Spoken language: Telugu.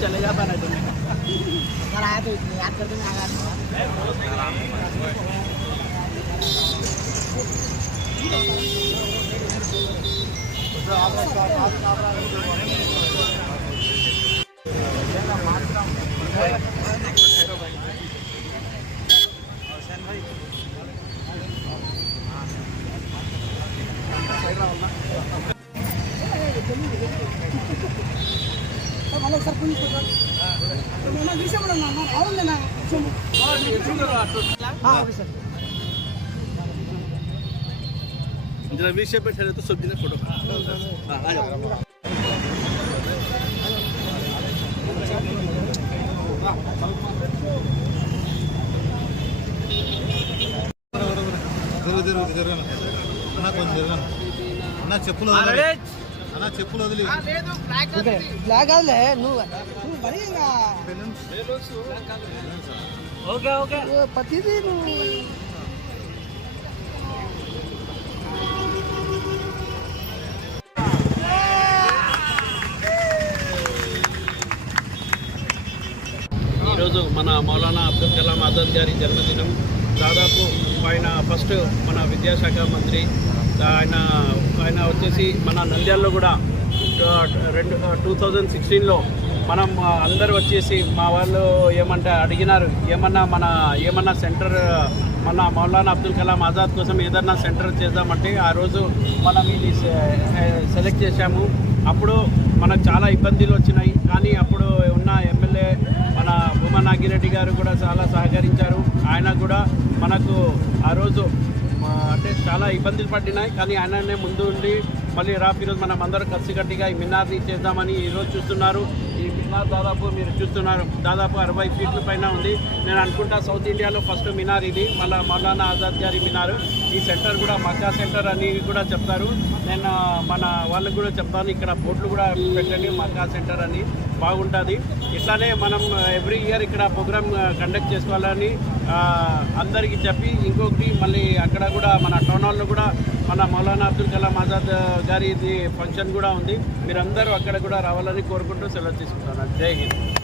चलेगा बना तो आया तो याद करते में आया सर पुलिस जरा विषय पे ठहरे तो सब दिन फोटो आ जाओ అన్న చెప్పులు అన్న చెప్పులు వదిలి బ్లాక్ కాదులే నువ్వు మరి ఓకే ఓకే ప్రతిదీ నువ్వు ఈరోజు మన మౌలానా అబ్దుల్ కలాం ఆజాద్ గారి జన్మదినం. దాదాపు ఆయన ఫస్ట్ మన విద్యాశాఖ మంత్రి. ఆయన వచ్చేసి మన నంద్యాలలో కూడా 2016లో మనం అందరూ వచ్చేసి మా వాళ్ళు ఏమంటే అడిగినారు, ఏమన్నా సెంటర్ మన మౌలానా అబ్దుల్ కలాం ఆజాద్ కోసం ఏదన్నా సెంటర్ చేద్దామంటే ఆ రోజు మనం ఇది సెలెక్ట్ చేశాము. అప్పుడు మనకు చాలా ఇబ్బందులు వచ్చినాయి, కానీ అప్పుడు ఉన్న ఎమ్మెల్యే మన భూమా నాగిరెడ్డి గారు కూడా చాలా సహకరించారు. ఆయన కూడా మనకు ఆ రోజు అంటే చాలా ఇబ్బందులు పడినాయి, కానీ ఆయననే ముందు ఉండి మళ్ళీ ఈరోజు మనం అందరూ కలిసికట్టిగా ఈ మినార్ని చేద్దామని ఈరోజు చూస్తున్నారు. ఈ మినార్ దాదాపు మీరు చూస్తున్నారు, దాదాపు 60 ఫీట్ల పైన ఉంది. నేను అనుకుంటా సౌత్ ఇండియాలో ఫస్ట్ మినార్ ఇది, మళ్ళీ మౌలానా ఆజాద్ గారి మినార్. ఈ సెంటర్ కూడా మక్కా సెంటర్ అని కూడా చెప్తారు. నేను మన వాళ్ళకు కూడా చెప్తాను, ఇక్కడ బోర్డులు కూడా పెట్టండి మక్కా సెంటర్ అని, బాగుంటుంది. ఇట్లానే మనం ఎవ్రీ ఇయర్ ఇక్కడ ప్రోగ్రామ్ కండక్ట్ చేసుకోవాలని అందరికీ చెప్పి, ఇంకొకటి మళ్ళీ అక్కడ కూడా మన టౌన్ హాల్లో కూడా మన మౌలానా అబ్దుల్ కలాం ఆజాద్ గారి ఫంక్షన్ కూడా ఉంది. మీరందరూ అక్కడ కూడా రావాలని కోరుకుంటూ సెలవు తీసుకుంటున్నాను. జై హింద్.